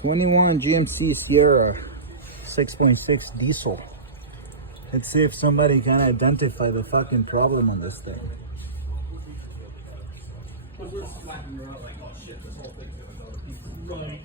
21 GMC Sierra 6.6 diesel. Let's see if somebody can identify the fucking problem on this thing. We're slapping her out like, oh shit, this whole thing's gonna go.